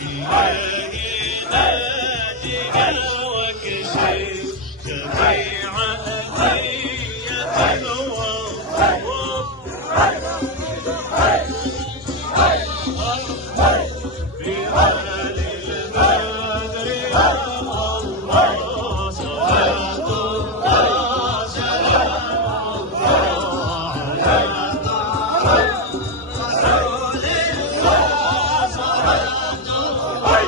إلهي ناجنا واكشف جميع أذية وانصر بآل البدر يا الله صلاة الله سلام الله على رسول الله صلاة الله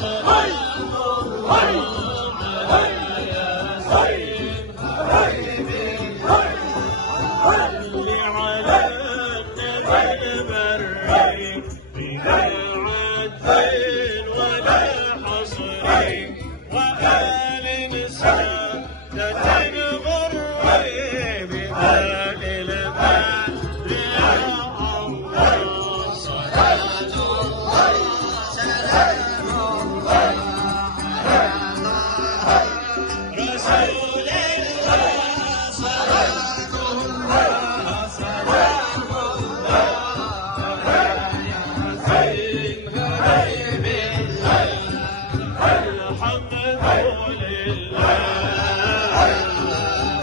سلام الله على ياسين حبيبي صل على النبي المري بلا عد ولا حصر وآل سادة غر بآل البدر يا الله صلاة الله سلام الله على رسول الله صلاة الله سلام الله على ياسين حبيبي الحمد لله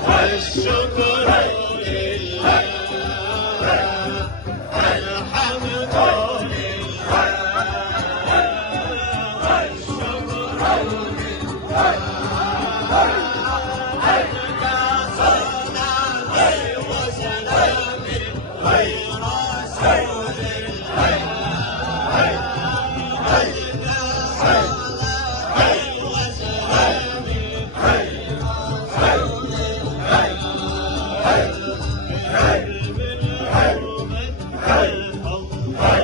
والشكر لله الحمد لله والشكر لله عليك صلاة وسلام غير رسول الله عليك صلاة وسلام غير رسول بعلم الحرمة الأنظار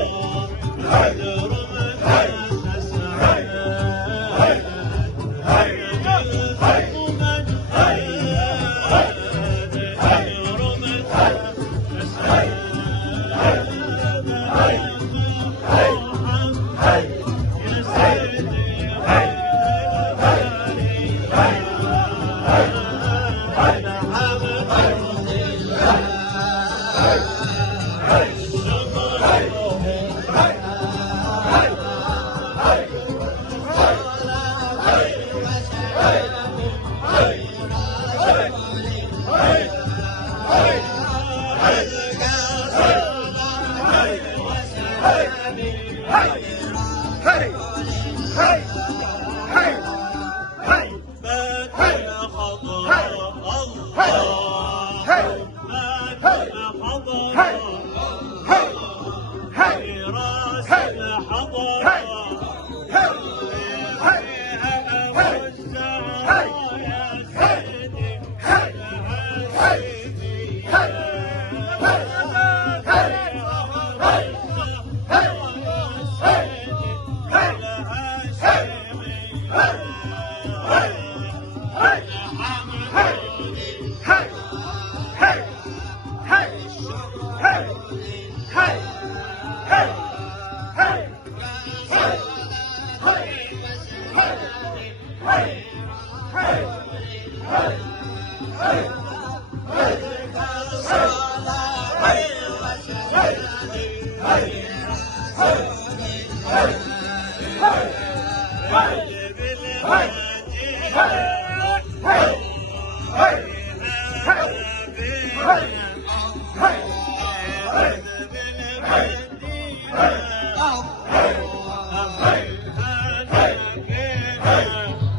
قدر من تسعى Hey!